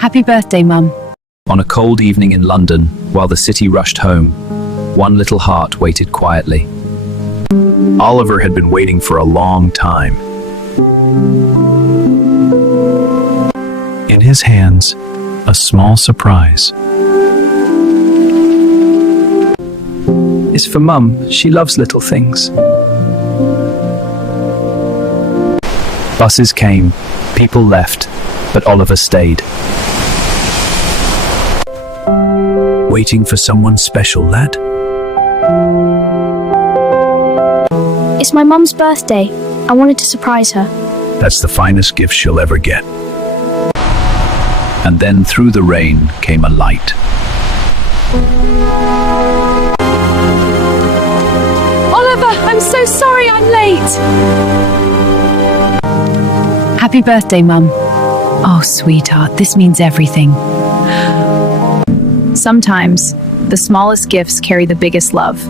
Happy birthday, Mum. On a cold evening in London, while the city rushed home, one little heart waited quietly. Oliver had been waiting for a long time. In his hands, a small surprise. It's for Mum. She loves little things. Buses came, people left, but Oliver stayed. Waiting for someone special, lad? It's my mum's birthday. I wanted to surprise her. That's the finest gift she'll ever get. And then through the rain came a light. Oliver, I'm so sorry I'm late. Happy birthday, Mum. Oh, sweetheart, this means everything. Sometimes, the smallest gifts carry the biggest love.